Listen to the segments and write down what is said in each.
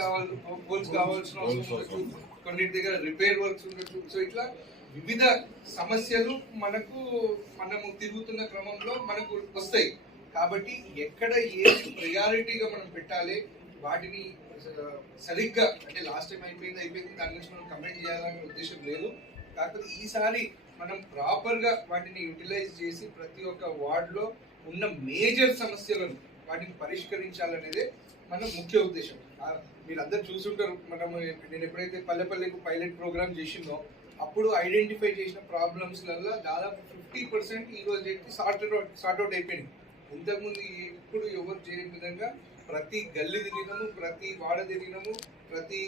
కావాలి పోల్స్ కావాల్సిన ఉండొచ్చు. కొన్నిటి దగ్గర రిపేర్ వర్క్స్ ఉండొచ్చు. సో ఇట్లా వివిధ సమస్యలు మనకు మనము తిరుగుతున్న క్రమంలో మనకు వస్తాయి. కాబట్టి ఎక్కడ ఏది ప్రయారిటీగా మనం పెట్టాలి వాటిని సరిగ్గా అంటే లాస్ట్ టైం అయిపోయింది అయిపోయింది దాని గురించి మనం కమెంట్ చేయాలనే ఉద్దేశం లేదు. కాకపోతే ఈసారి మనం ప్రాపర్గా వాటిని యూటిలైజ్ చేసి ప్రతి ఒక్క వార్డ్లో ఉన్న మేజర్ సమస్యలను వాటిని పరిష్కరించాలనేదే మన ముఖ్య ఉద్దేశం. ఆ, మీరందరూ చూసుంటారు. మనం నేను ఎప్పుడైతే పల్లె పల్లెకు పైలట్ ప్రోగ్రామ్ చేసిందో అప్పుడు ఐడెంటిఫై చేసిన ప్రాబ్లమ్స్ దాదాపు ఫిఫ్టీ పర్సెంట్ ఈ రోజు సార్ట్ అవుట్ సార్ట్అవుట్ అయిపోయింది ఇంతకుముందు ఎప్పుడు ఎవరు చేయని విధంగా ప్రతి గల్లి తిరిగినాము ప్రతి వాడ తిరిగినాము ప్రతి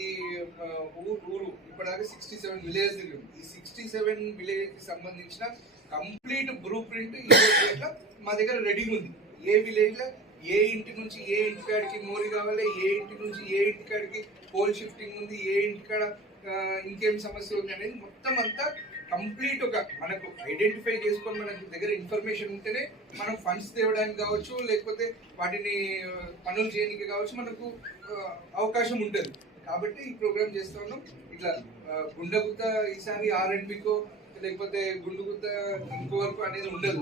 ఊరు ఊరు ఇప్పటిదాకా సిక్స్టీ సెవెన్ విలేజ్ తిరిగాము. ఈ సిక్స్టీ సెవెన్ విలేజ్కి సంబంధించిన కంప్లీట్ బ్రూ ప్రింట్ ఈ రోజు మా దగ్గర రెడీగా ఉంది. ఏ విలేజ్లో ఏ ఇంటి నుంచి ఏ ఇంటికాడికి మోరీ కావాలి ఏ ఇంటి నుంచి ఏ ఇంటికాడికి పోల్ షిఫ్టింగ్ ఉంది ఏ ఇంటికాడ ఇంకేం సమస్య ఉంది అనేది మొత్తం అంతా కంప్లీట్ ఒక మనకు ఐడెంటిఫై చేసుకొని మన దగ్గర ఇన్ఫర్మేషన్ ఉంటేనే మనం ఫండ్స్ తేవడానికి కావచ్చు లేకపోతే వాటిని పనులు చేయడానికి కావచ్చు మనకు అవకాశం ఉంటుంది. కాబట్టి ఈ ప్రోగ్రామ్ చేస్తా ఉన్నాం. ఇట్లా ఆ, గుండెగుత్త ఈసారి ఆర్ అండ్ బికో లేకపోతే గుండుగుత్త ఇంకో వరకు అనేది ఉండదు.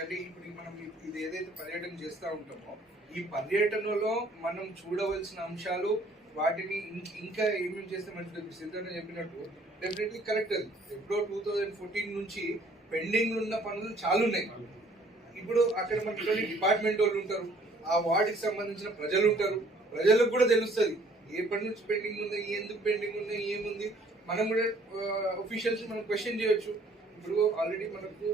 అంటే ఇప్పుడు మనం ఇది ఏదైతే పర్యటన చేస్తూ ఉంటామో ఈ పర్యటనలో మనం చూడవలసిన అంశాలు వాటిని ఇంకా ఏమేమి చేస్తే మంచిది సిద్ధార్థ చెప్పినట్టు డెఫినెట్లీ కరెక్ట్ అది. ఎప్పుడో టూ థౌజండ్ ఫోర్టీన్ నుంచి పెండింగ్ ఉన్న పనులు చాలా ఉన్నాయి. ఇప్పుడు అక్కడ మనకి డిపార్ట్మెంట్ వాళ్ళు ఉంటారు ఆ వార్డుకి సంబంధించిన ప్రజలు ఉంటారు. ప్రజలకు కూడా తెలుస్తుంది ఏ పని నుంచి పెండింగ్ ఉంది ఎందుకు పెండింగ్ ఉంది ఏముంది మనం కూడా ఒఫీషియల్స్ మనం క్వశ్చన్ చేయొచ్చు ఇప్పుడు ఆల్రెడీ మనకు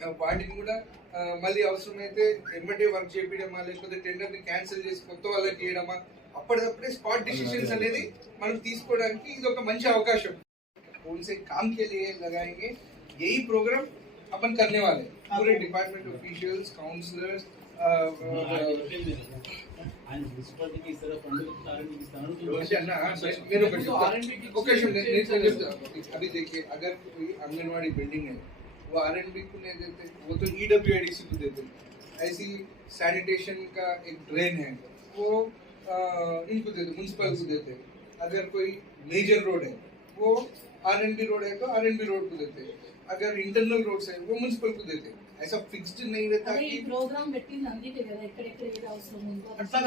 ఆ, వాటిని కూడా ఆ, మళ్ళీ అవసరమైతే ఎంబటే వర్క్ చేపించడమా లేకపోతే టెండర్ ని క్యాన్సిల్ చేసి కొత్త వాళ్ళకి చేయడమా అప్పటికప్పుడే స్పాట్ డిసిషన్స్ అనేది మనం తీసుకోవడానికి ఇది ఒక మంచి అవకాశం उनसे काम के लिए लगाएंगे यही प्रोग्राम अपन करने वाले हैं। पूरे डिपार्टमेंट ऑफिशियल्स काउंसलर्स ఆయన మున్సిపాలిటీకి ఇస్తారా ఫండ్ ఆర్ఎండ్కి ఇస్తాను నేను ఒకటి చెప్తా. ఒక నిమిషం, నేను- నేను ఒకటి చెప్తా. अभी देखिए अगर कोई आंगनवाड़ी बिल्डिंग है वो आर को नहीं देते वो तो E W I D C को देते ऐसी सैनिटेशन का एक ड्रेन है वो आ, इनको देते म्यूनसिपल को देते अगर कोई मेजर रोड है वो आर एन बी रोड है तो आर एन बी रोड को देते अगर इंटरनल रोड्स है वो म्यूनसिपल को देते ऐसा फिक्स्ड नहीं रहता అదే ఈ कि ప్రోగ్రామ్ పెట్టింది అందుకే కదా ఎక్కడెక్కడ ఏది అవసరం ఉందో అట్లా